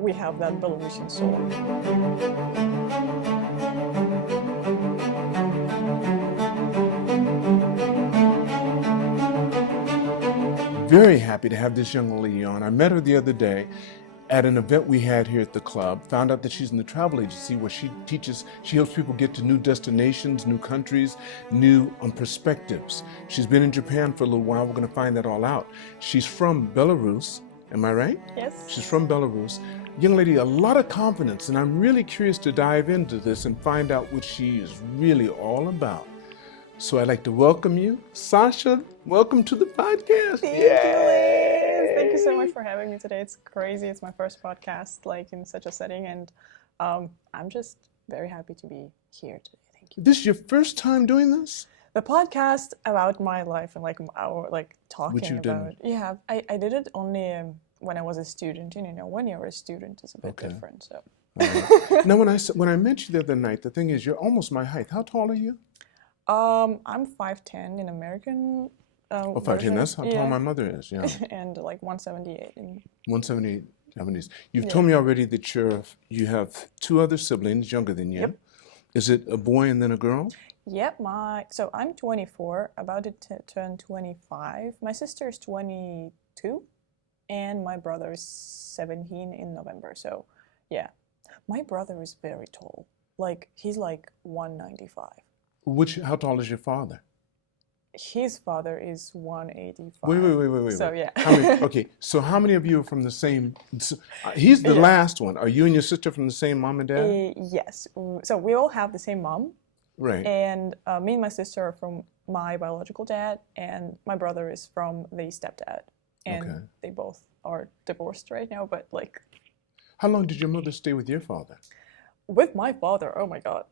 we have that Belarusian soul. Very happy to have this young lady on. I met her the other day at an event we had here at the club, found out that she's in the travel agency where she helps people get to new destinations, new countries, new perspectives. She's been in Japan for a little while. We're going to find that all out. She's from Belarus, am I right? Yes. She's from Belarus. Young lady, a lot of confidence, and I'm really curious to dive into this and find out what she is really all about. So I'd like to welcome you. Sasha, welcome to the podcast. Thank you, Liz. Thank you so much for having me today. It's crazy. It's my first podcast, like in such a setting, and I'm just very happy to be here today. Thank you. This is your first time doing this? The podcast about my life and like our talking what you've about. Done. Yeah, I did it only when I was a student. And, when you're a student, it's a bit different. So. Right. Now, when I met you the other night, the thing is, you're almost my height. How tall are you? I'm 5'10" in American. 5'10", that's how tall my mother is, yeah. And like 178 in 178, 70s. You've told me already that you have two other siblings younger than you. Yep. Is it a boy and then a girl? Yep, so I'm 24, about to turn 25. My sister is 22, and my brother is 17 in November. So, yeah, my brother is very tall. Like, he's like 195. How tall is your father? His father is 185. Wait. So, yeah. Okay, so how many of you are from the same... he's the last one. Are you and your sister from the same mom and dad? Yes. So we all have the same mom. Right. And me and my sister are from my biological dad, and my brother is from the stepdad. And they both are divorced right now, but like... How long did your mother stay with your father? With my father, oh my God.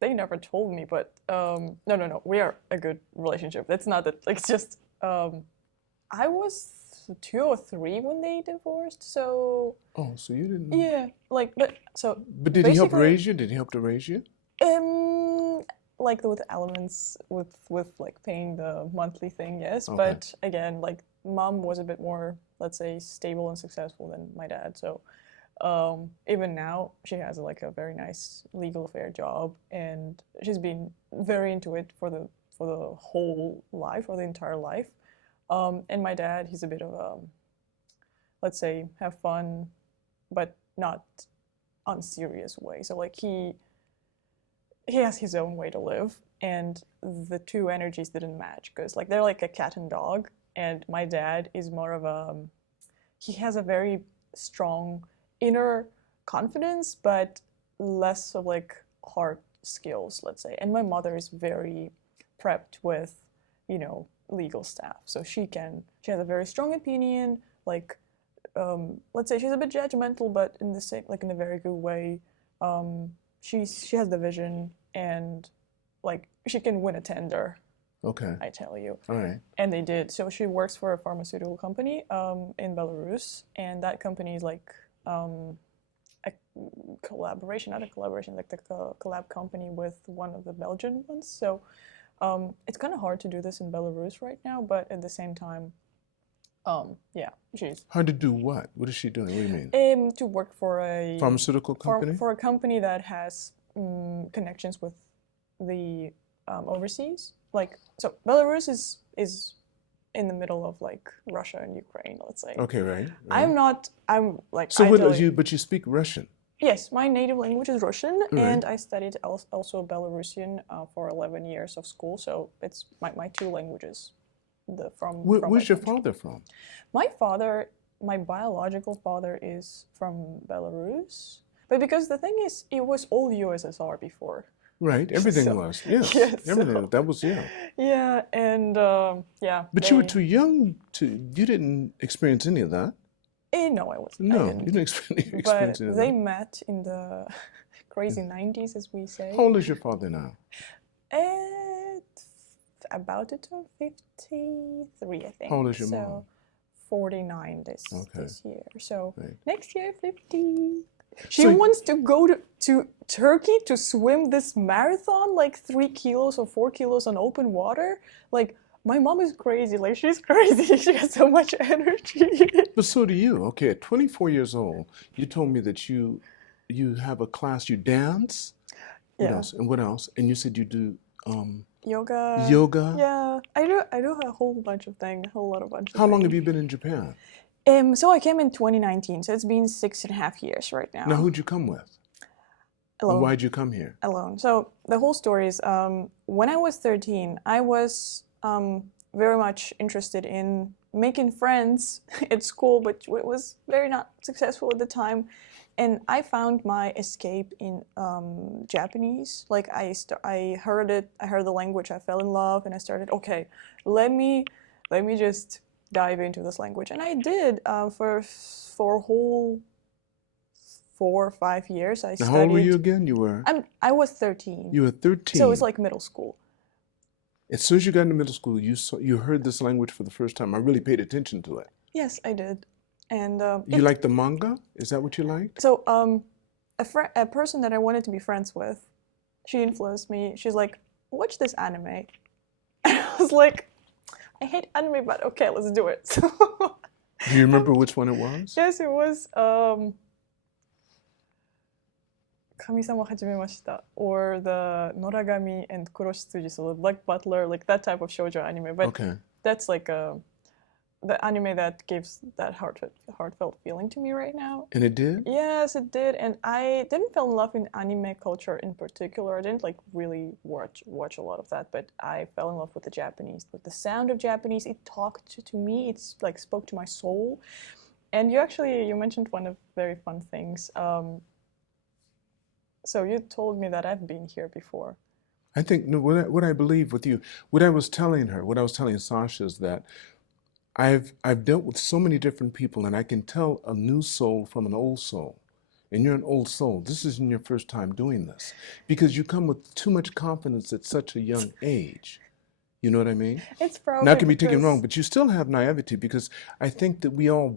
They never told me, but no. We are a good relationship. It's not that, like, it's just, I was 2 or 3 when they divorced, so... Oh, so you didn't... Yeah, like, but did he help raise you? Did he help to raise you? Like with elements, with like paying the monthly thing, yes. Okay. But again, like, mom was a bit more, let's say, stable and successful than my dad, so... even now, she has like a very nice legal affair job, and she's been very into it for the whole life, or the entire life. And my dad, he's a bit of a, let's say, have fun, but not unserious way. So like he has his own way to live, and the two energies didn't match, because like they're like a cat and dog, and my dad is more of a, he has a very strong inner confidence, but less of like hard skills, let's say. And my mother is very prepped with, legal stuff. So she has a very strong opinion, like, let's say she's a bit judgmental, but in a very good way. She has the vision, and like she can win a tender. Okay. I tell you. All right. And they did. So she works for a pharmaceutical company in Belarus, and that company is like a collaboration, not a collaboration, like the collab company with one of the Belgian ones. So it's kind of hard to do this in Belarus right now, but at the same time, she's... Hard to do what? What is she doing? What do you mean? To work for a... Pharmaceutical company? For a company that has connections with the overseas. Like, so Belarus is in the middle of like Russia and Ukraine, let's say. Okay, right. I'm like... So but you speak Russian? Yes, my native language is Russian, right. And I studied also Belarusian for 11 years of school, so it's my 2 languages. Where's your father from? My biological father is from Belarus, but because the thing is, it was all USSR before. Right, everything was, yes. Everything, that was, Yeah, and, But you were too young you didn't experience any of that. No, I wasn't. No, you didn't experience any of that. But they met in the crazy 90s, as we say. How old is your father now? About to turn 53, I think. How old is your mom? 49 this year. So right. Next year, 50. She wants to go to Turkey to swim this marathon, like 3 kilos or 4 kilos on open water. Like, My mom is crazy. Like, she's crazy. She has so much energy. But so do you. Okay, at 24 years old, you told me that you have a class, you dance. What Yeah. else? And what else? And you said you do Yoga. yoga. Yeah. I do a whole bunch of things, a whole lot of bunch of How long things. have you been in Japan? So I came in 2019, so it's been 6.5 years right now. Now, who'd you come with? Alone. And why'd you come here? Alone. So the whole story is, when I was 13, I was very much interested in making friends at school, but it was very not successful at the time. And I found my escape in Japanese. Like, I heard it, I heard the language, I fell in love, and I started, okay, let me just dive into this language. And I did for a whole 4 or 5 years. I Now, studied. how old were you again? I was 13. You were 13. So it's like middle school. As soon as you got into middle school, you heard this language for the first time. I really paid attention to it. Yes, I did. And you liked the manga? Is that what you liked? So a person that I wanted to be friends with, she influenced me. She's like, watch this anime. And I was like, I hate anime, but okay, let's do it. So do you remember which one it was? Yes, it was Kami-sama Hajimemashita, or the Noragami and Kuroshitsuji, so the Black Butler, like that type of shoujo anime. But okay. That's like the anime that gives that heartfelt feeling to me right now. And it did? Yes, it did. And I didn't fall in love in anime culture in particular. I didn't like really watch a lot of that, but I fell in love with the Japanese, with the sound of Japanese. It talked to me. It's like spoke to my soul. And you mentioned one of very fun things. So you told me that I've been here before. I think what I believe with you, what I was telling Sasha is that I've dealt with so many different people, and I can tell a new soul from an old soul. And you're an old soul. This isn't your first time doing this, because you come with too much confidence at such a young age. You know what I mean? It's probably not to be taken wrong, but you still have naivety, because I think that we all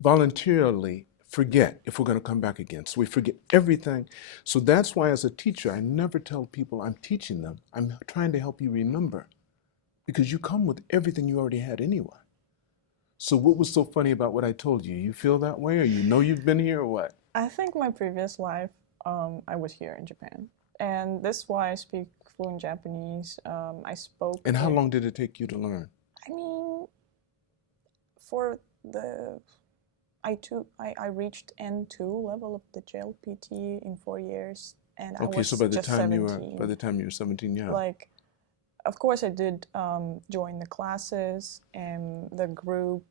voluntarily forget if we're going to come back again. So we forget everything. So that's why as a teacher, I never tell people I'm teaching them. I'm trying to help you remember, because you come with everything you already had anyway. So what was so funny about what I told you? You feel that way, or you know you've been here, or what? I think my previous life, I was here in Japan. And this is why I speak fluent Japanese. I spoke... And how long did it take you to learn? I mean, for the... I reached N2 level of the JLPT in 4 years, and I was so by the just time 17. you were 17, yeah. Like, of course, I did join the classes and the group.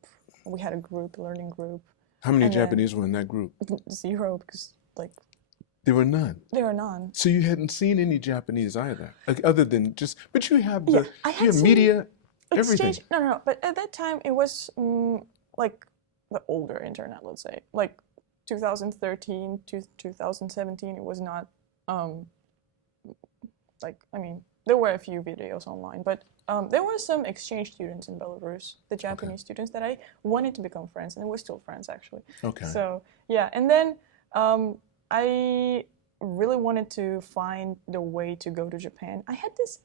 We had a learning group. How many Japanese were in that group? 0, because like there were none. There were none. So you hadn't seen any Japanese either, like other than just. But you have you have media, everything. No. But at that time, it was like the older internet, let's say, like 2013 to 2017. It was not there were a few videos online, but there were some exchange students in Belarus, the Japanese students that I wanted to become friends, and we're still friends actually. Okay. So yeah, and then I really wanted to find the way to go to Japan. I had this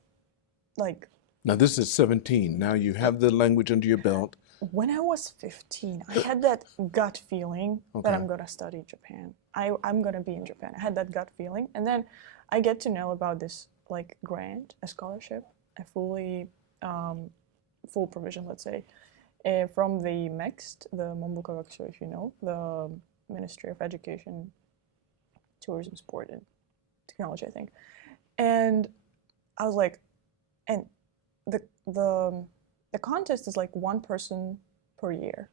like. Now this is 17. Now you have the language under your belt. When I was 15, I had that gut feeling that I'm gonna study Japan. I'm gonna be in Japan. I had that gut feeling, and then I get to know about this like grant, a scholarship, a full provision, let's say, from the MEXT, the Monbuka-gakusho, if you know, the Ministry of Education, Tourism, Sport, and Technology, I think. And I was like, and the contest is like one person per year.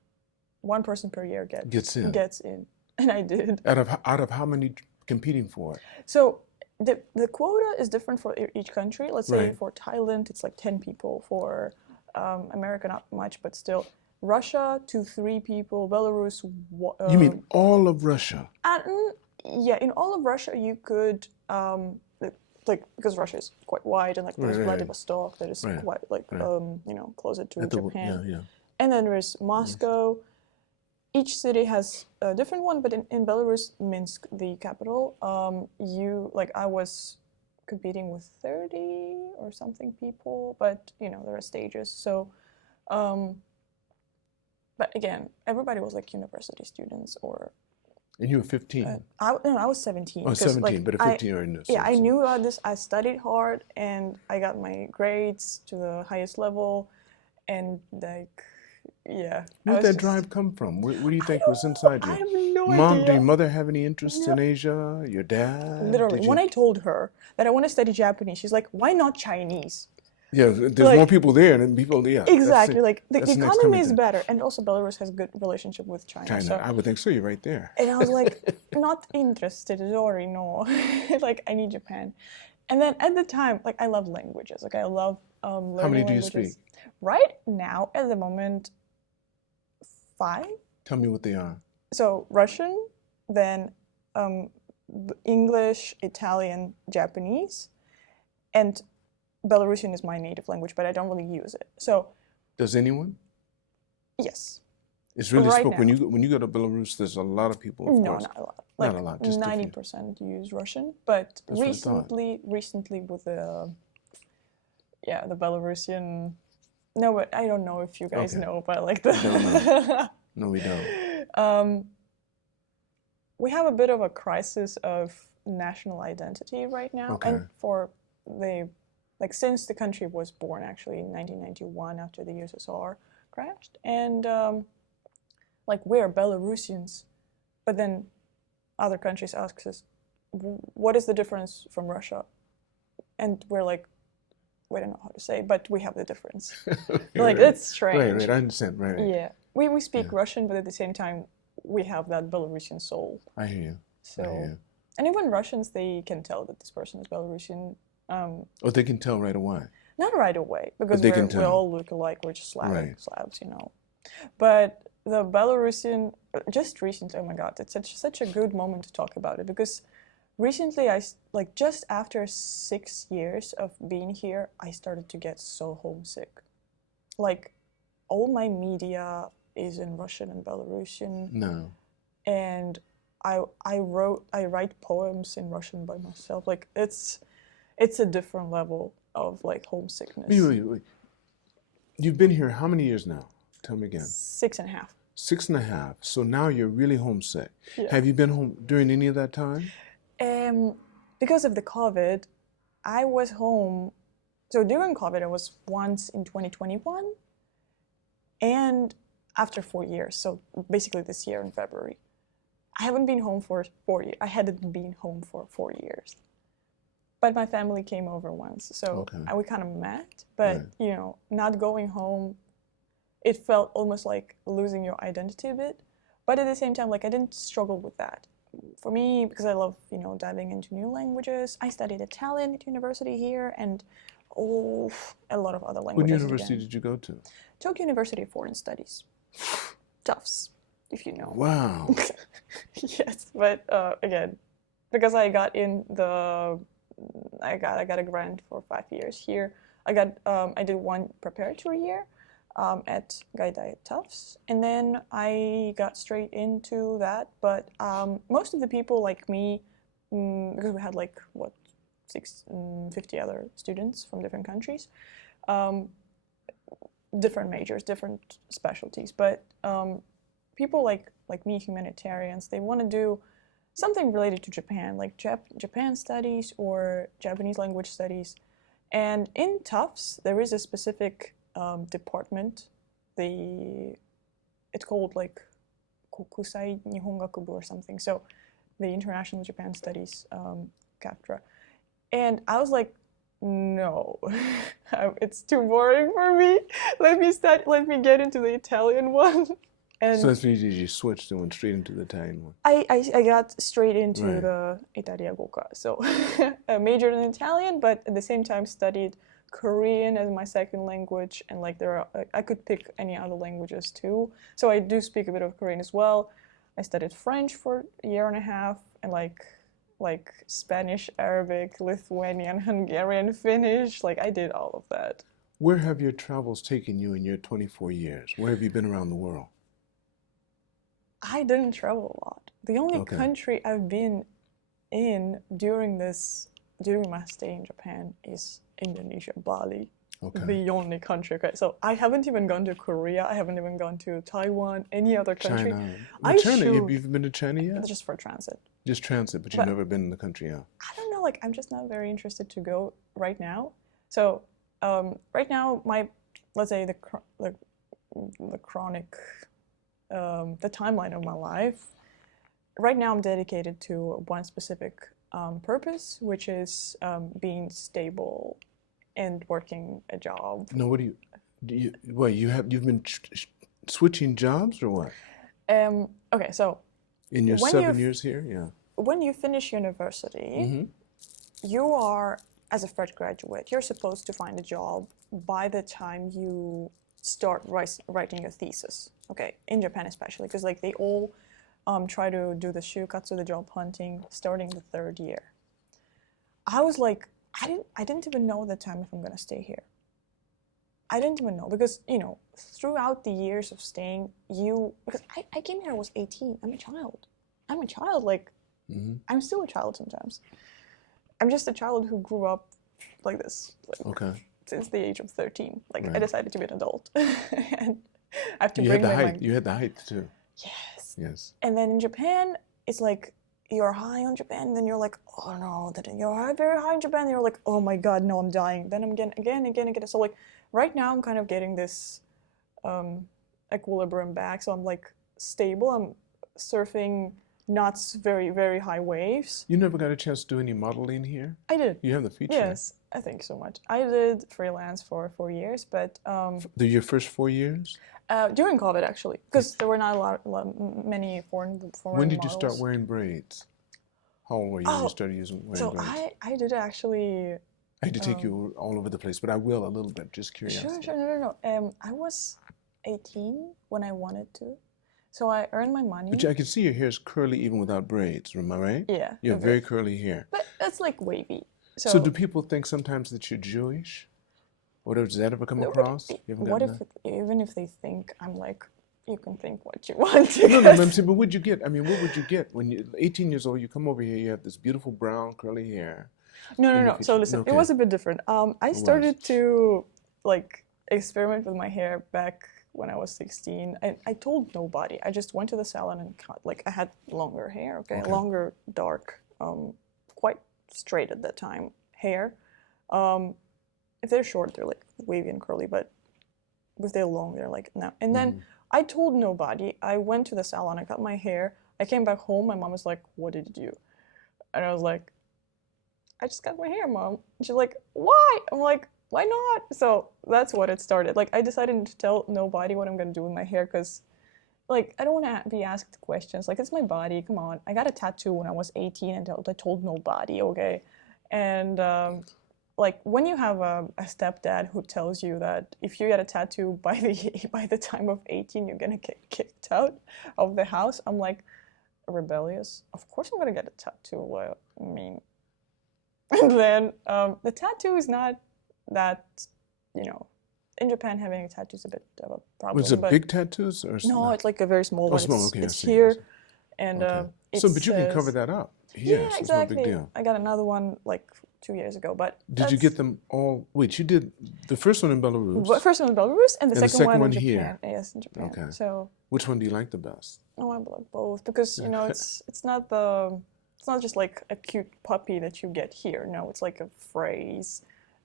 One person per year gets in, and I did. Out of how many competing for it? So the quota is different for each country. Let's say for Thailand, it's like 10 people. For America, not much, but still. Russia, 2, 3 people. Belarus. You mean all of Russia? Yeah, in all of Russia, you could. Because Russia is quite wide, and like there's Vladivostok that is quite closer to Japan. Yeah. And then there's Moscow. Each city has a different one, but in Belarus, Minsk, the capital, I was competing with 30 or something people, but you know, there are stages. So, but again, everybody was like university students or. And you were 15? I was 17. Oh, 17, like, but at 15 already knew. Yeah, I knew about this. I studied hard, and I got my grades to the highest level, and like, yeah. Where'd that drive come from? Where do you think was inside you? I have no Mom, idea. did your mother have any interest in Asia? Your dad? Literally, when I told her that I want to study Japanese, she's like, why not Chinese? Yeah, there's more people there than people, yeah. Exactly, like the economy is better, and also Belarus has a good relationship with China. So, I would think so, you're right there. And I was like, not interested, sorry, no. Like, I need Japan. And then at the time, like, I love languages. Like, I love learning languages. How many do you speak? Right now, at the moment, 5. Tell me what they are. So, Russian, then English, Italian, Japanese, and Belarusian is my native language, but I don't really use it. So, does anyone? Yes. It's really spoke when you go to Belarus. There's a lot of people. Of course. Not a lot. Like, not a lot. Just 90% use Russian, but recently with the the Belarusian. No, but I don't know if you guys know, but like the. Don't know. No, we don't. We have a bit of a crisis of national identity right now, and like since the country was born actually in 1991 after the USSR crashed, and like we're Belarusians, but then other countries ask us, what is the difference from Russia? And we're like, we don't know how to say, but we have the difference. Like, it's strange. Right, I understand, right. Yeah, we speak Russian, but at the same time, we have that Belarusian soul. I hear you. So, and even Russians, they can tell that this person is Belarusian. They can tell right away. Not right away, because we all look alike. We're just Slavs, you know. But the Belarusian, just recently, oh my God, it's such a good moment to talk about it, because recently, like just after 6 years of being here, I started to get so homesick. Like, all my media is in Russian and Belarusian. No. And I write poems in Russian by myself. Like, it's a different level of like homesickness. Wait. You've been here how many years now? Tell me again. 6.5. 6.5. So now you're really homesick. Yeah. Have you been home during any of that time? Because of the COVID, I was home. So during COVID, I was once in 2021, and after 4 years. So basically this year in February, I haven't been home for 4 years. I hadn't been home for 4 years. But my family came over once, so we kind of met. But you know, not going home, it felt almost like losing your identity a bit. But at the same time, like I didn't struggle with that. For me, because I love, you know, diving into new languages. I studied Italian at university here, and a lot of other languages. What university did you go to? Tokyo University of Foreign Studies, TUFS, if you know. Wow. Yes, but again, because I got I got a grant for 5 years here. I did one preparatory year at Gaidai TUFS, and then I got straight into that. But most of the people like me, because we had like 50 other students from different countries, different majors, different specialties. But people like me, humanitarians, they want to do something related to Japan, like Japan studies or Japanese language studies. And in TUFS, there is a specific department. It's called like Kokusai Nihongakubu or something. So the International Japan Studies CAPTRA. And I was like, no, it's too boring for me. Let me get into the Italian one. And so that's what you switched and went straight into the Italian one. I got straight into the Italiagoka. So I majored in Italian, but at the same time studied Korean as my second language, and like I could pick any other languages too. So I do speak a bit of Korean as well. I studied French for a year and a half, and like Spanish, Arabic, Lithuanian, Hungarian, Finnish. Like I did all of that. Where have your travels taken you in your 24 years? Where have you been around the world? I didn't travel a lot. The only country I've been in during this during my stay in Japan is Indonesia, Bali. Okay. The only country. Okay, so I haven't even gone to Korea. I haven't even gone to Taiwan, any other country. China. I China, should. you've been to China yet? Just for transit. Just transit, but you've never been in the country yet. I don't know, like, I'm just not very interested to go right now. So, right now, let's say the chronic, the timeline of my life, right now I'm dedicated to one specific purpose, which is being stable and working a job. No, what do you you've been switching jobs or what? Okay, so in your 7 years here, yeah. When you finish university, you are, as a fresh graduate, you're supposed to find a job by the time you start writing your thesis. Okay, in Japan especially, because like they all try to do the shukatsu, the job hunting, starting the 3rd year. I was like, I didn't even know at the time if I'm gonna stay here. I didn't even know because, you know, throughout the years of staying, because I came here, I was 18. I'm a child, like, I'm still a child sometimes. I'm just a child who grew up like this. Like, since the age of 13. Like, I decided to be an adult. And I have to bring my mind. You had the height too. Yes. Yes. And then in Japan, it's like, you're high on Japan, and then you're like, oh no, then you're very high in Japan, and you're like, oh my god, no, I'm dying. Then I'm again. So like, right now I'm kind of getting this equilibrium back, so I'm like stable, I'm surfing not very, very high waves. You never got a chance to do any modeling here? I did. You have the feature? Yes, I think so much. I did freelance for 4 years, but... your first 4 years? During COVID, actually, because there were not many foreign When did models. you start wearing braids? How old were you when you started wearing braids? So I did actually... I hate to take you all over the place, but I will a little bit, just curious. Sure, no. I was 18 when I wanted to. So I earned my money. But I can see your hair is curly even without braids, am I right? Yeah. You have very curly hair. But it's like wavy. So do people think sometimes that you're Jewish? Or does that ever come across? Even if they think I'm like, you can think what you want. No, I'm saying, but what would you get? I mean, what would you get when you're 18 years old? You come over here, you have this beautiful brown curly hair. No. So listen, it was a bit different. I started to like experiment with my hair back when I was 16. I told nobody. I just went to the salon and cut. Like, I had longer hair, longer, dark, quite straight at that time hair. If they're short, they're like wavy and curly, but if they're long, they're like no. And then I told nobody. I went to the salon, I cut my hair. I came back home, my mom was like, what did you do? And I was like, I just cut my hair, Mom. And she's like, why? I'm like, why not? So that's what it started. Like, I decided to tell nobody what I'm gonna do with my hair because, like, I don't want to be asked questions. Like, it's my body. Come on. I got a tattoo when I was 18 and I told nobody. Okay, and like, when you have a stepdad who tells you that if you get a tattoo by the time of 18, you're gonna get kicked out of the house, I'm like, rebellious. Of course I'm gonna get a tattoo. Well, I mean, and then the tattoo is not that, you know, in Japan having a tattoo is a bit of a problem. Was it big tattoos or no? It's like a very small one. Small. Okay, it's here, and so but you can cover that up. Yeah, exactly. It's no big deal. I got another one like 2 years ago, but did you get them all? Wait, you did the first one in Belarus. The first one in Belarus, and the second one in Japan. Here. Yes, in Japan. Okay. So which one do you like the best? Oh, I like both because you know it's not just like a cute puppy that you get here. No, it's like a phrase.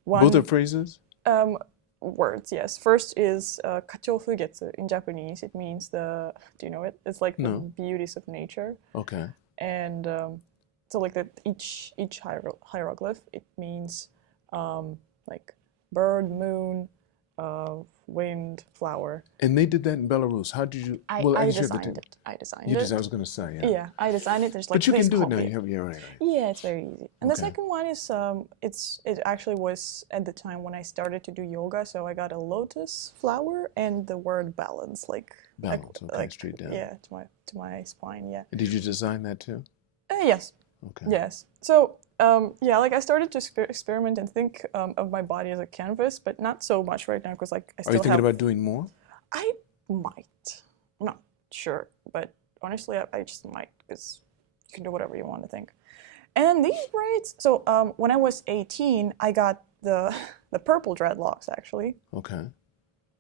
Both are phrases? Words, yes. First is kachofugetsu in Japanese. It means do you know it? It's like the beauties of nature. Okay. And so like that each hieroglyph, it means like bird, moon, wind, flower. And they did that in Belarus. How did you? I designed it. I designed it. I was going to say, yeah. Yeah, I designed it. There's like. But you can do it now. You're right. Yeah, it's very easy. And the second one is it actually was at the time when I started to do yoga. So I got a lotus flower and the word balance, balance, like straight down. Yeah, to my spine. Yeah. And did you design that too? Yes. Okay. Yes. So yeah, like I started to experiment and think of my body as a canvas, but not so much right now because like I still Are you thinking about doing more? I might. I'm not sure, but honestly, I just might because you can do whatever you want to think. And then these braids. So when I was 18, I got the purple dreadlocks actually. Okay.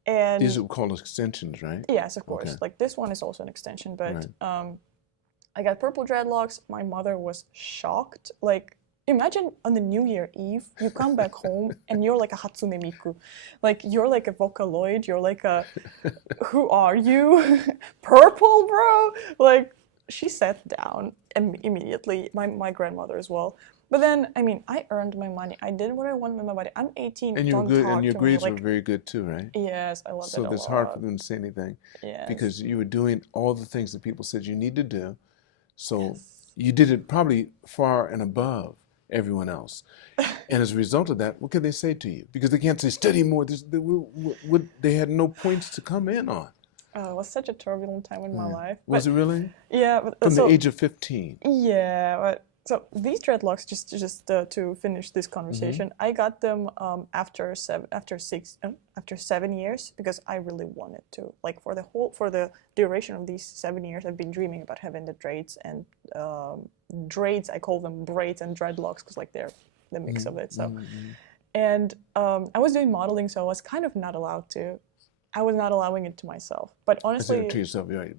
And these are called extensions, right? Yes, of course. Okay. Like this one is also an extension, but Right. I got purple dreadlocks. My mother was shocked. Like, imagine on the New Year Eve, you come back home and you're like a Hatsune Miku. Like, you're like a Vocaloid. You're like a, who are you? Purple, bro? Like, she sat down immediately. My grandmother as well. But then, I mean, I earned my money. I did what I wanted with my body. I'm 18. And you were Don't good, talk and your to grades me. were Like, very good too, right? yes, I loved it a lot. So it's hard for them to say anything. Yes. Because you were doing all the things that people said you need to do. So Yes. you did it probably far and above everyone else. And as a result of that, what can they say to you? Because they can't say, study more. They had no points to come in on. Oh, it was such a turbulent time in my life. Was it really? Yeah. But, From the age of 15? Yeah. But, so these dreadlocks, just to finish this conversation, I got them after 7 years because I really wanted to. Like for the duration of these 7 years, I've been dreaming about having the braids and braids. I call them braids and dreadlocks because like they're the mix of it. So, and I was doing modeling, so I was kind of not allowed to. I was not allowing it to myself. But honestly, I said it to yourself, right?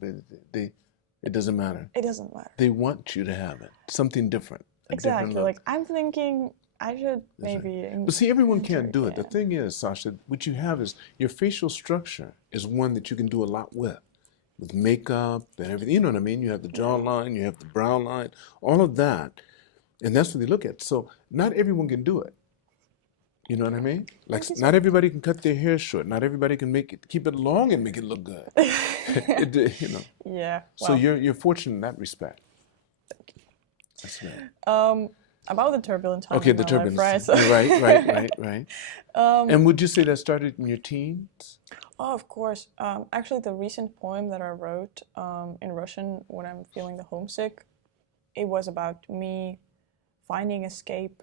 It doesn't matter. It doesn't matter. They want you to have it. Something different. Exactly. Different like I'm thinking I should maybe. But see, everyone can't do it. The thing is, Sasha, what you have is your facial structure is one that you can do a lot with makeup and everything. You know what I mean? You have the jawline, you have the brow line, all of that. And that's what they look at. So not everyone can do it. You know what I mean? Like not everybody can cut their hair short. Not everybody can keep it long and make it look good. You know. Yeah. Well, so you're fortunate in that respect. Thank you. That's right. About the turbulent time. Okay, the turbulent time. Right. And would you say that started in your teens? Oh, of course. Actually, the recent poem that I wrote in Russian when I'm feeling the homesick, it was about me finding escape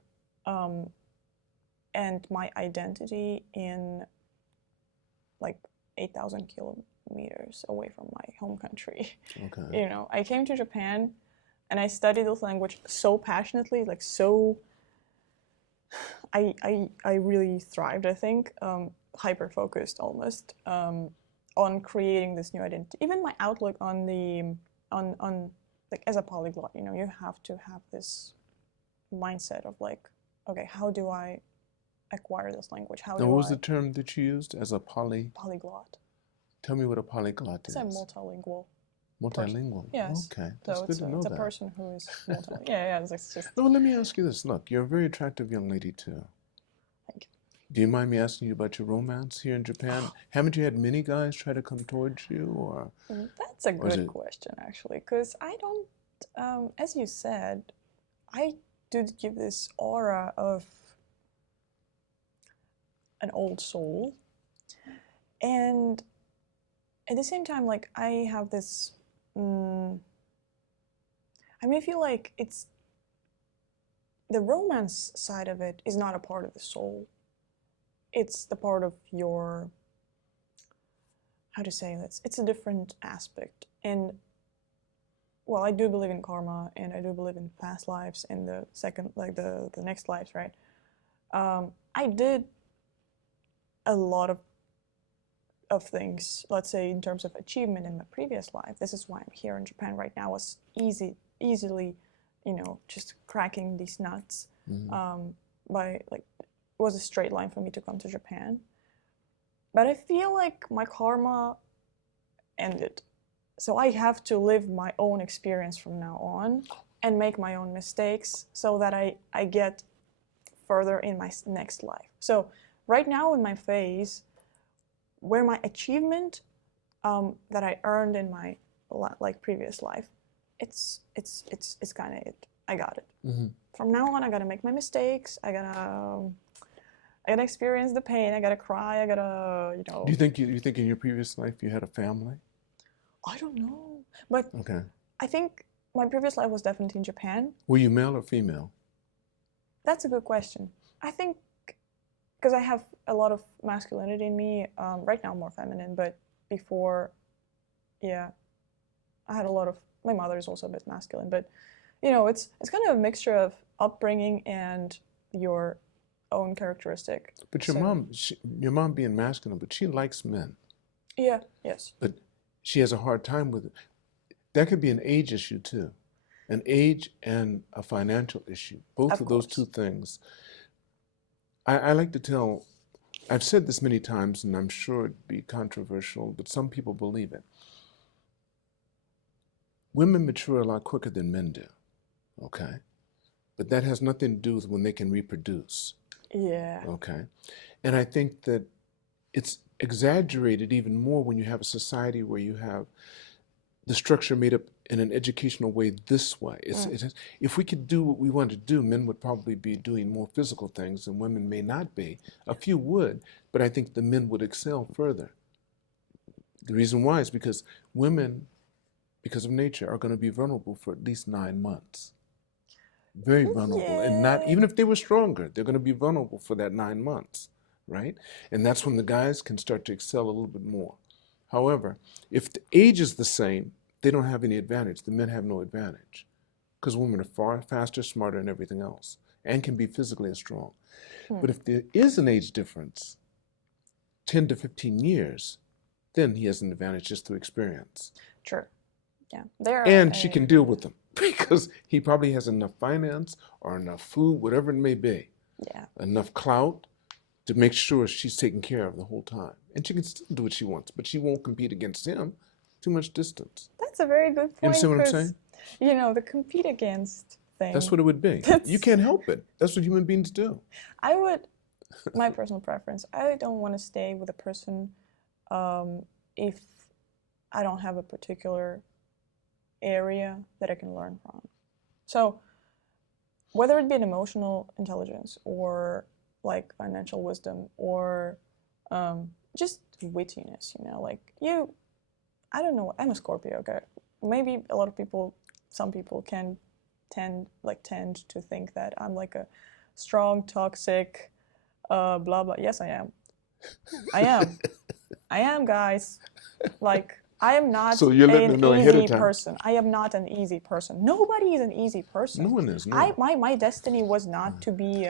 and my identity in like 8,000 kilometers away from my home country. Okay. You know, I came to Japan and I studied this language so passionately, like so. I really thrived, I think, hyper focused almost on creating this new identity. Even my outlook on like as a polyglot, you know, you have to have this mindset of like, okay, how do I acquire this language? How do I? What was the term that you used as a polyglot? Tell me what a polyglot is. It's a multilingual. Multilingual? Yes. Okay, that's so good to know that. It's a person who is multilingual. Yeah, it's just... Well, let me ask you this. Look, you're a very attractive young lady, too. Thank you. Do you mind me asking you about your romance here in Japan? Haven't you had many guys try to come towards you, or? That's a good question, actually, because I don't, as you said, I do give this aura of an old soul, and at the same time, like, I have this, I mean, I feel like it's, the romance side of it is not a part of the soul. It's the part of your, how to say this, it's a different aspect. And, well, I do believe in karma, and I do believe in past lives and the second, like the next lives, right? I did a lot of things, let's say in terms of achievement in my previous life. This is why I'm here in Japan right now. Was easily, you know, just cracking these nuts by like, it was a straight line for me to come to Japan. But I feel like my karma ended. So I have to live my own experience from now on and make my own mistakes so that I get further in my next life. So right now in my phase, where my achievement that I earned in my like previous life, it's kind of it. I got it. From now on, I gotta make my mistakes. I gotta experience the pain. I gotta cry. I gotta, you know. Do you think in your previous life you had a family? I don't know, but okay. I think my previous life was definitely in Japan. Were you male or female? That's a good question. I think because I have a lot of masculinity in me. Right now, more feminine, but before, yeah, I had a lot of. My mother is also a bit masculine, but you know, it's kind of a mixture of upbringing and your own characteristic. But your your mom being masculine, but she likes men. Yeah, yes. But she has a hard time with it. That could be an age issue too. An age and a financial issue. Both of those two things. I like to tell, I've said this many times, and I'm sure it'd be controversial, but some people believe it. Women mature a lot quicker than men do, okay? But that has nothing to do with when they can reproduce. Yeah. Okay? And I think that it's exaggerated even more when you have a society where you have the structure made up in an educational way this way. If we could do what we want to do, men would probably be doing more physical things and women may not be. A few would, but I think the men would excel further. The reason why is because women, because of nature, are going to be vulnerable for at least 9 months. Very vulnerable. And not, even if they were stronger, they're going to be vulnerable for that 9 months, right? And that's when the guys can start to excel a little bit more. However, if the age is the same, they don't have any advantage. The men have no advantage because women are far faster, smarter, and everything else, and can be physically as strong. But if there is an age difference, 10 to 15 years, then he has an advantage just through experience. True. Yeah. And she can deal with them because he probably has enough finance or enough food, whatever it may be, enough clout to make sure she's taken care of the whole time. And she can still do what she wants, but she won't compete against him. Too much distance. That's a very good point. You understand what I'm saying? You know, the compete against thing. That's what it would be. You can't help it. That's what human beings do. My personal preference, I don't want to stay with a person if I don't have a particular area that I can learn from. So whether it be an emotional intelligence or like financial wisdom or just wittiness, you know, like I don't know, I'm a Scorpio, okay? Maybe a lot of people, some people can tend to think that I'm like a strong, toxic, blah, blah. Yes, I am. I am, guys. Like, I am not so you're letting them know ahead of easy time. person. I am not an easy person. Nobody is an easy person. No one is, no. My destiny was not to be,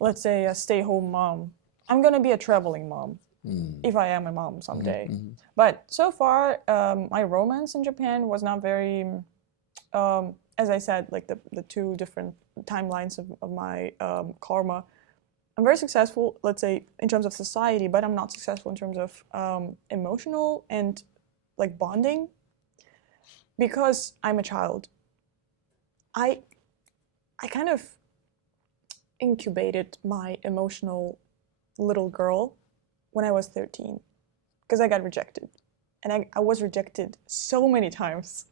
let's say, a stay-home mom. I'm going to be a traveling mom. If I am a mom someday. But so far, my romance in Japan was not very, as I said, like the two different timelines of my karma. I'm very successful, let's say, in terms of society, but I'm not successful in terms of emotional and like bonding because I'm a child. I kind of incubated my emotional little girl when I was 13, because I got rejected. And I was rejected so many times.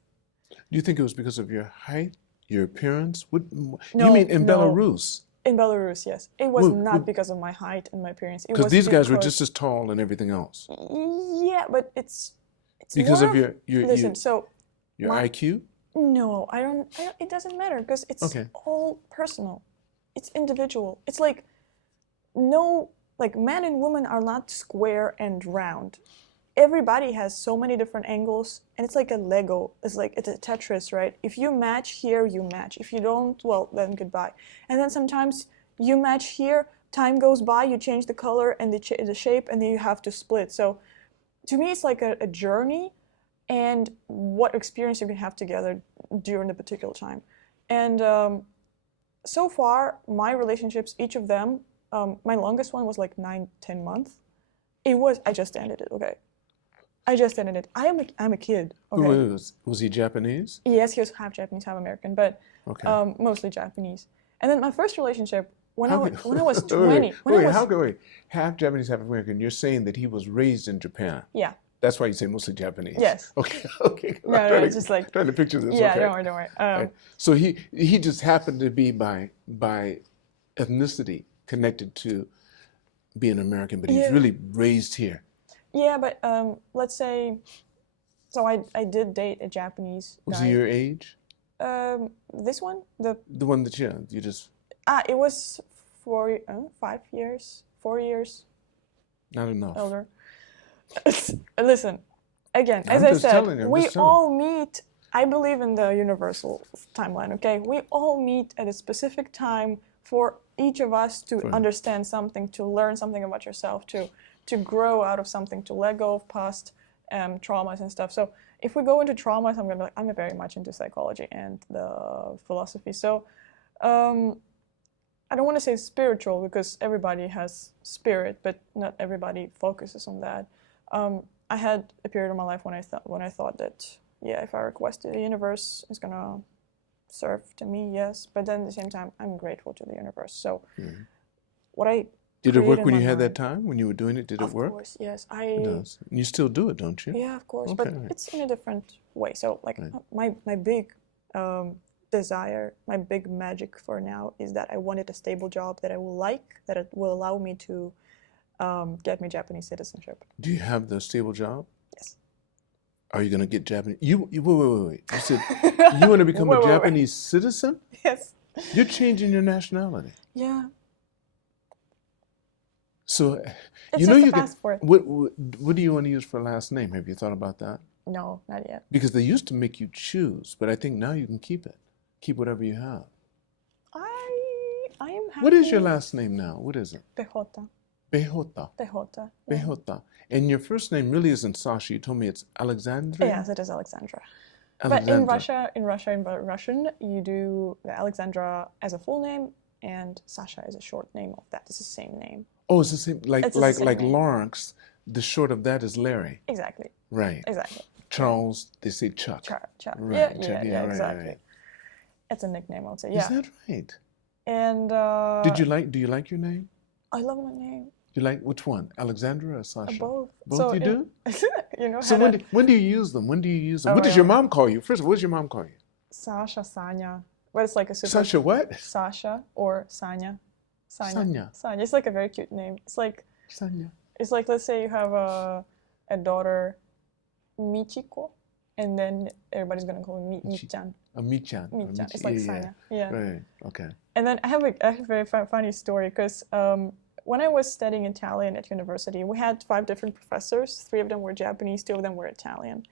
Do you think it was because of your height, your appearance? No, you mean in no. Belarus? In Belarus, yes. It was not because of my height and my appearance. Because these guys were just as tall and everything else. Yeah, but it's because of your IQ? No, I don't, it doesn't matter because it's all personal. It's individual. It's like, like men and women are not square and round. Everybody has so many different angles, and it's like a Lego. It's a Tetris, right? If you match here, you match. If you don't, well, then goodbye. And then sometimes you match here, time goes by, you change the color and the shape, and then you have to split. So to me, it's like a journey and what experience you can have together during the particular time. And so far, my relationships, each of them, my longest one was like 9-10 months. I just ended it, okay? I just ended it. I'm a kid. Okay? Who was he Japanese? Yes, he was half Japanese, half American, but mostly Japanese. And then my first relationship, when I was 20. Wait, half Japanese, half American. You're saying that he was raised in Japan? Yeah. That's why you say mostly Japanese? Yes. Okay. No, it's just like... Trying to picture this, yeah, okay. Don't worry. Right. So he just happened to be by ethnicity connected to being American, but he's really raised here. Yeah, but let's say, so I did date a Japanese guy. Was he your age? This one? The one that you just... it was 5 years, 4 years. Not enough. Older. Listen, again, as I said, we all meet I believe in the universal timeline, okay? We all meet at a specific time for each of us to understand something, to learn something about yourself, to grow out of something, to let go of past traumas and stuff. So if we go into traumas, I'm very much into psychology and the philosophy. So I don't want to say spiritual because everybody has spirit, but not everybody focuses on that. I had a period of my life when I thought that, yeah, if I request it, the universe is gonna serve to me, yes. But then at the same time, I'm grateful to the universe. So what I Did it work when you mind, had that time, when you were doing it? Did it work? Of course, yes. It does. And you still do it, don't you? Yeah, of course, okay, but it's in a different way. So like my big desire, my big magic for now is that I wanted a stable job that I will like, that it will allow me to get me Japanese citizenship. Do you have the stable job? Yes. Are you going to get Japanese? Wait. You said you want to become a Japanese citizen? Yes. You're changing your nationality. Yeah. So, it's you know, just you a passport. What do you want to use for a last name? Have you thought about that? No, not yet. Because they used to make you choose, but I think now you can keep it. Keep whatever you have. I am happy. What is your last name now? What is it? Pekhota. Pekhota. Pekhota. Yeah. Pekhota. And your first name really isn't Sasha. You told me it's Alexandra? Yes, it is Alexandra. But in Russian, you do the Alexandra as a full name and Sasha is a short name of that. It's the same name. Oh, it's the same, like name. Lawrence, the short of that is Larry. Exactly. Right. Exactly. Charles, they say Chuck. Chuck. Right. Yeah, right, exactly. Right. It's a nickname, I would say. Yeah. Is that right? And do you like your name? I love my name. You like which one? Alexandra or Sasha? Both. Both so you do? You know. So when do you use them? When do you use them? Oh, what does your mom call you? First of all, what does your mom call you? Sasha, Sanya. But it's like a super... Sasha what? Sasha or Sanya. Sanya. It's like a very cute name. It's like... Sanya. It's like, let's say you have a daughter, Michiko, and then everybody's going to call her Michan. Michan. Michan. It's like Sanya. Yeah. Right. Okay. And then I have a very funny story because when I was studying Italian at university, we had 5 different professors. 3 of them were Japanese, 2 of them were Italian.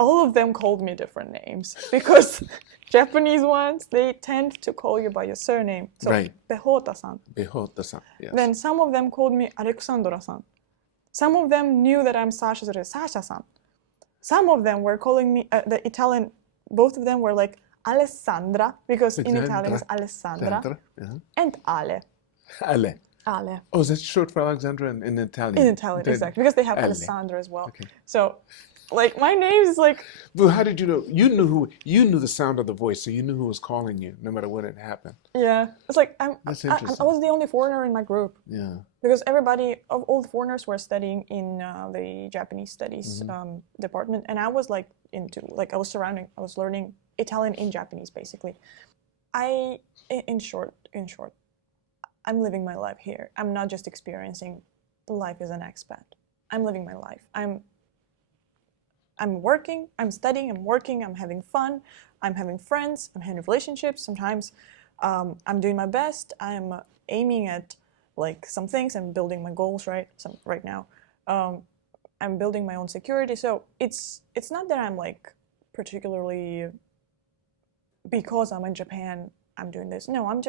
All of them called me different names because Japanese ones, they tend to call you by your surname. So, right. Pekhota-san. Pekhota-san, yes. Then some of them called me Alexandra-san. Some of them knew that I'm Sasha, so they're Sasha-san. Some of them were calling me, the Italian, both of them were like Alessandra, because in Italian it's Alessandra, and Ale. Ale. Ale. Oh, is that short for Alexandra in Italian? In Italian, exactly, because they have Alessandra as well. Okay. So, like, my name is like... Well, how did you know? You knew the sound of the voice, so you knew who was calling you, no matter what had happened. Yeah. It's like, That's interesting. I was the only foreigner in my group. Yeah. Because all the foreigners were studying in the Japanese studies department, and I was like I was learning Italian in Japanese, basically. In short, I'm living my life here. I'm not just experiencing life as an expat. I'm living my life. I'm working, I'm studying, I'm working, I'm having fun, I'm having friends, I'm having relationships. Sometimes I'm doing my best. I'm aiming at like some things. I'm building my goals right now. I'm building my own security. So it's not that I'm like particularly because I'm in Japan, I'm doing this. No, I'm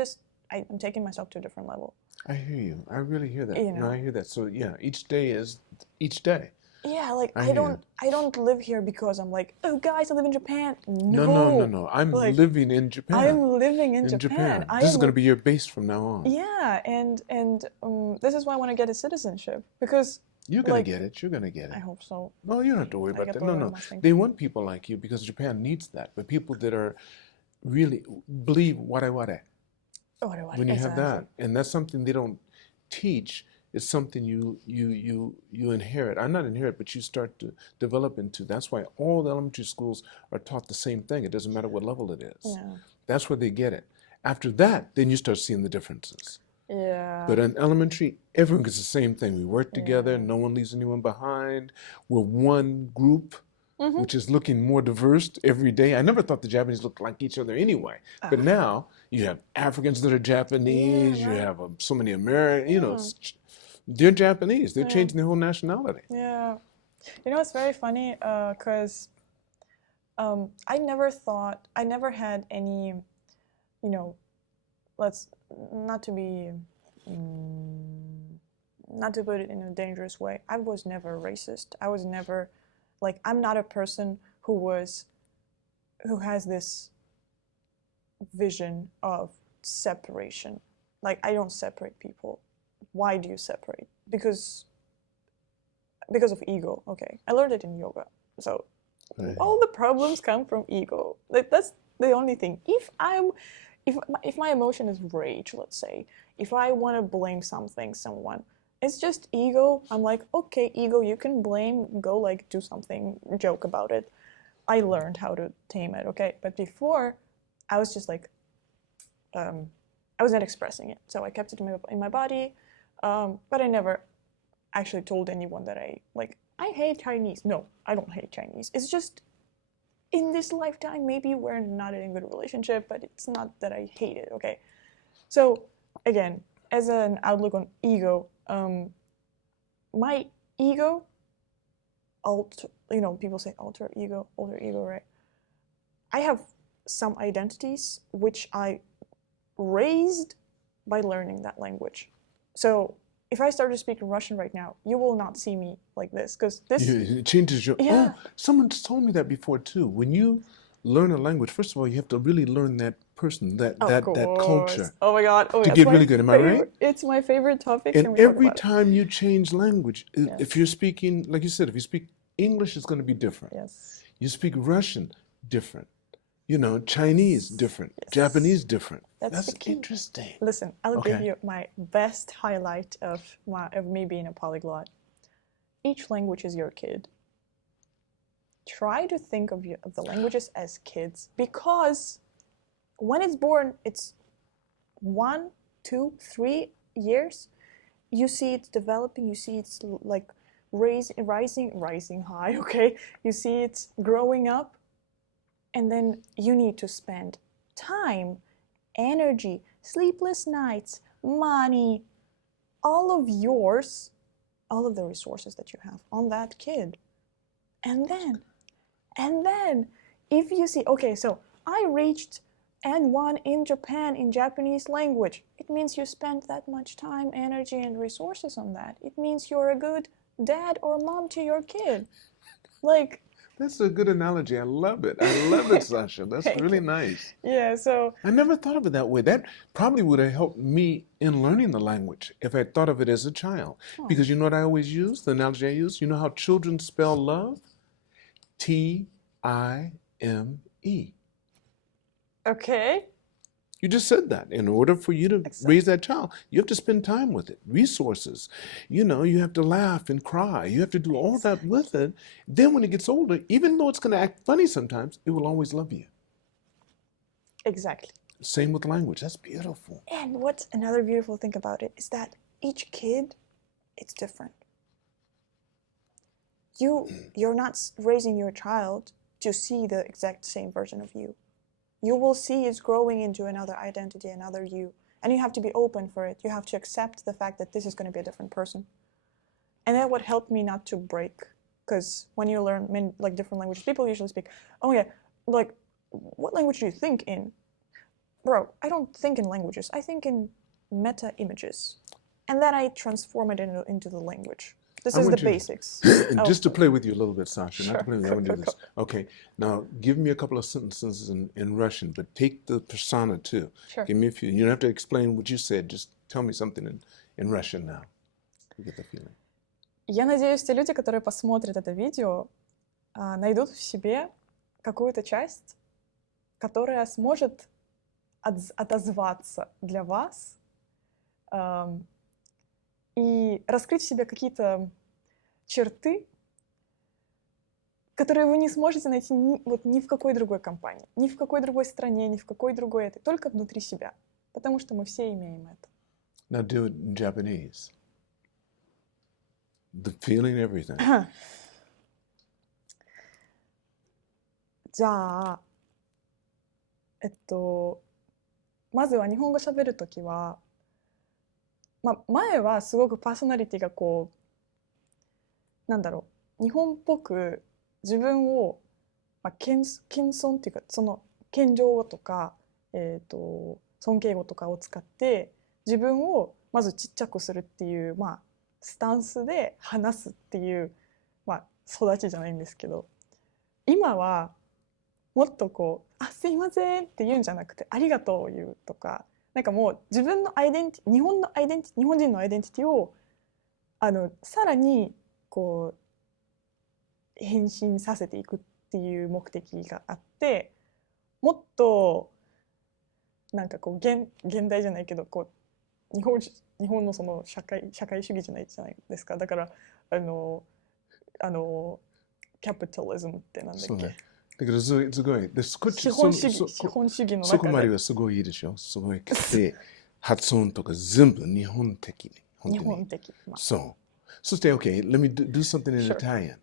taking myself to a different level. I hear you. I really hear that. You know? No, I hear that. So yeah, each day is each day. Yeah, like I don't live here because I'm like, oh guys, I live in Japan. No. I'm like, living in Japan. I'm living in Japan. This is going to be your base from now on. Yeah, and this is why I want to get a citizenship because you're going to get it. You're going to get it. I hope so. No, you don't have to worry about that. No. They want people like you because Japan needs that. But people that are really believe ware. When you have that, and that's something they don't teach. It's something you inherit. I'm not inherit, but you start to develop into. That's why all the elementary schools are taught the same thing. It doesn't matter what level it is. Yeah. That's where they get it. After that, then you start seeing the differences. Yeah. But in elementary, everyone gets the same thing. We work together. No one leaves anyone behind. We're one group, which is looking more diverse every day. I never thought the Japanese looked like each other anyway. But now you have Africans that are Japanese. You have so many Americans. They're Japanese. They're changing their whole nationality. Yeah. You know, it's very funny because I never had any, you know, not to be, not to put it in a dangerous way, I was never racist. I was never, like, I'm not a person who has this vision of separation. Like, I don't separate people. Why do you separate? Because of ego. Okay, I learned it in yoga. So all the problems come from ego. Like, that's the only thing. If my emotion is rage, let's say, if I want to blame someone, it's just ego. I'm like, okay, ego, you can blame. Go, like, do something, joke about it. I learned how to tame it. Okay, but before, I was just like, I was not expressing it, so I kept it in my body. But I never actually told anyone that I hate Chinese. No, I don't hate Chinese. It's just, in this lifetime, maybe we're not in a good relationship, but it's not that I hate it, okay? So, again, as an outlook on ego, my ego, people say alter ego, right? I have some identities which I raised by learning that language. So if I start to speak Russian right now, you will not see me like this, because this... It changes your... Yeah. Oh, someone told me that before too. When you learn a language, first of all, you have to really learn that person, that culture. Oh my God. To get really good, am I right? It's my favorite topic. And every time you change language, yes. If you're speaking, like you said, if you speak English, it's going to be different. Yes. You speak Russian, different. Chinese, different. Yes. Japanese, different. That's interesting. Listen, I'll give you my best highlight of me being a polyglot. Each language is your kid. Try to think of the languages as kids, because when it's born, it's 1, 2, 3 years. You see it's developing. You see it's like rising high. Okay, you see it's growing up. And then you need to spend time, energy, sleepless nights, money, all of the resources that you have on that kid. And then, if you see, okay, so I reached N1 in Japan in Japanese language, it means you spent that much time, energy, and resources on that. It means you're a good dad or mom to your kid. Like... That's a good analogy. I love it. I love it, Sasha. That's really nice. Yeah, so... I never thought of it that way. That probably would have helped me in learning the language if I thought of it as a child. Oh. Because you know what I always use, the analogy I use? You know how children spell love? T-I-M-E. Okay. You just said that. In order for you to raise that child, you have to spend time with it, resources. You have to laugh and cry. You have to do all that with it. Then when it gets older, even though it's going to act funny sometimes, it will always love you. Exactly. Same with language. That's beautiful. And what's another beautiful thing about it is that each kid, it's different. You're not raising your child to see the exact same version of you. You will see it's growing into another identity, another you. And you have to be open for it. You have to accept the fact that this is going to be a different person. And that would help me not to break. Because when you learn different languages, people usually speak, oh yeah, like, what language do you think in? Bro, I don't think in languages. I think in meta images. And then I transform it into the language. This is the basics. Just to play with you a little bit, Sasha. Sure. Not to play with you, I want to do this. Okay, now give me a couple of sentences in Russian, but take the persona too. Sure. Give me a few. You don't have to explain what you said. Just tell me something in Russian now. You get the feeling. Я надеюсь, те люди, которые посмотрят это видео, найдут в себе какую-то часть, которая сможет отозваться для вас и раскрыть в себе какие-то черты, которые вы не сможете найти ни в какой другой компании, ни в какой другой стране, ни в какой другой только внутри себя, потому что мы все имеем это. Now do it in Japanese. The feeling, everything. じゃあ、まずは日本語喋るときは、前はすごくパーソナリティが日本っぽく自分を、まあ、謙遜っていうかその謙譲語とか、尊敬語とかを使って自分をまずちっちゃくするっていう、まあ、スタンスで話すっていう、まあ、育ちじゃないんですけど、今はもっとこう「あすいません」って言うんじゃなくて「ありがとう」を言うとか、なんかもう自分のアイデンティティ、日本人のアイデンティティをさらにこう変身させていくっていう目的があって、もっとなんかこう現代じゃないけどこう日本のその社会主義じゃないですか。だからキャピタリズムってなんだっけ。そうね。だけどすごい。で、資本主義の中で。そこまではすごいいいでしょ。すごい。で、発音とか全部日本的に。日本的。まあ、そう。そして、okay, let me do something in Italian.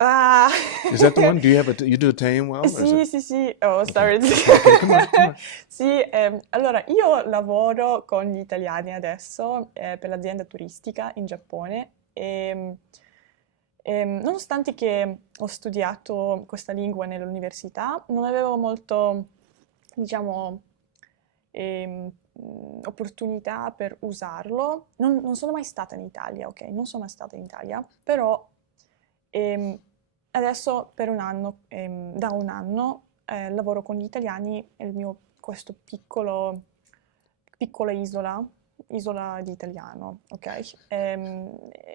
Ah. Is that the one? You do Italian well? Sì. Oh, sorry. Okay, come on. Sì, allora io lavoro con gli italiani adesso per l'azienda turistica in Giappone e nonostante che ho studiato questa lingua nell'università, non avevo molto, diciamo, opportunità per usarlo. Non sono mai stata in Italia, ok? Non sono mai stata in Italia, però adesso per un anno, da un anno, lavoro con gli italiani nel questo piccola isola di italiano, ok?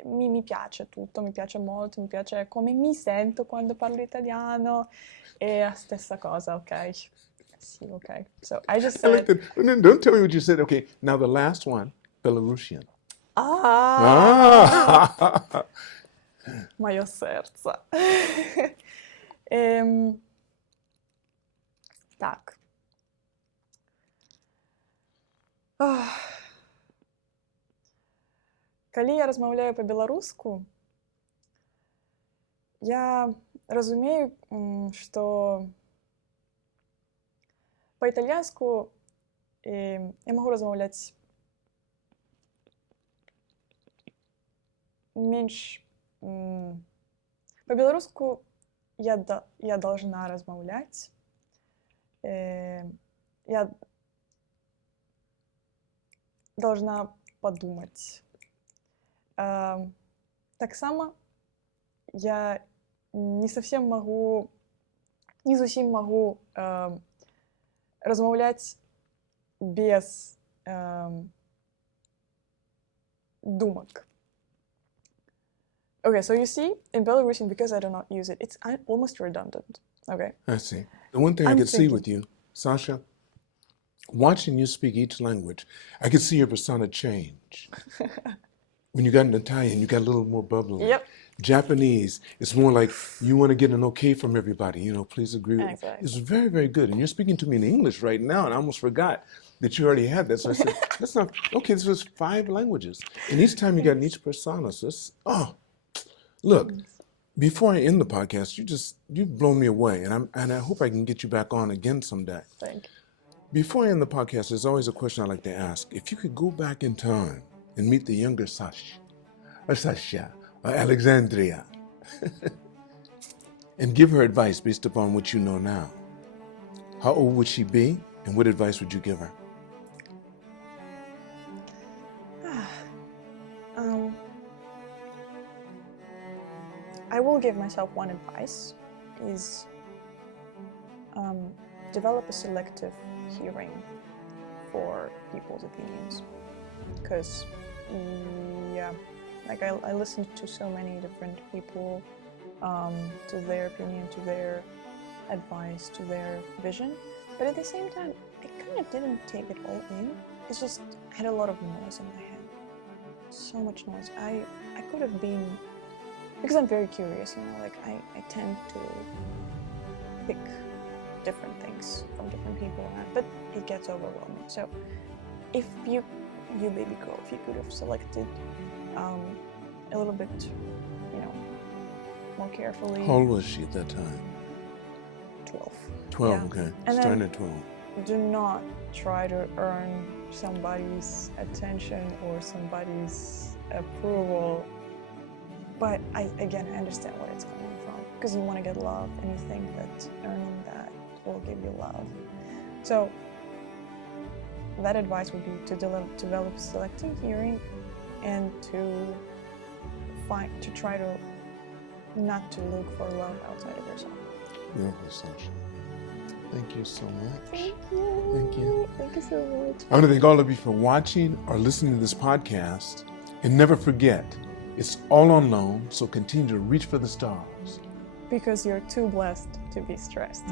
Mi piace tutto, mi piace molto, mi piace come mi sento quando parlo italiano, è la stessa cosa, ok? Sì, ok. So I just said... Don't tell me what you said. Okay, now the last one, Belarusian. Moje serce. Tak. Калі я размаўляю па-беларуску, я разумею, што па-італьянску я магу размаўляць менш. По-беларуску я должна размаўляць. Я должна подумать. Таксама я не зусім магу размаўляць без думак. Okay, so you see, in Belarusian, because I do not use it, it's almost redundant. Okay. I see. The one thing I could see with you, Sasha, watching you speak each language, I could see your persona change. When you got in Italian, you got a little more bubbly. Yep. Japanese, it's more like you want to get an okay from everybody. Please agree with Exactly. me. It's very, very good. And you're speaking to me in English right now, and I almost forgot that you already had that. So I said, that's not, okay, this was 5 languages. And each time you got in each persona, so it's, look, before I end the podcast, you've blown me away, and I hope I can get you back on again someday. Thank you. Before I end the podcast, there's always a question I like to ask. If you could go back in time and meet the younger Sasha, or Alexandria, and give her advice based upon what you know now, how old would she be, and what advice would you give her? I will give myself one advice, is develop a selective hearing for people's opinions. Because, like I listened to so many different people, to their opinion, to their advice, to their vision, but at the same time, I kind of didn't take it all in. It's just, I had a lot of noise in my head. So much noise. I could have been, because I'm very curious, like I tend to pick different things from different people, but it gets overwhelming. So if you baby girl, if you could have selected a little bit, more carefully. How old was she at that time? 12. 12, Yeah. okay. And Starting then- at 12. Do not try to earn somebody's attention or somebody's approval. But I understand where it's coming from. because you want to get love and you think that earning that will give you love. So that advice would be to develop selective hearing and to try to not to look for love outside of yourself. Beautiful, Sasha. Thank you so much. Thank you. Thank you. Thank you so much. I want to thank all of you for watching or listening to this podcast. And never forget, it's all on loan, so continue to reach for the stars. Because you're too blessed to be stressed.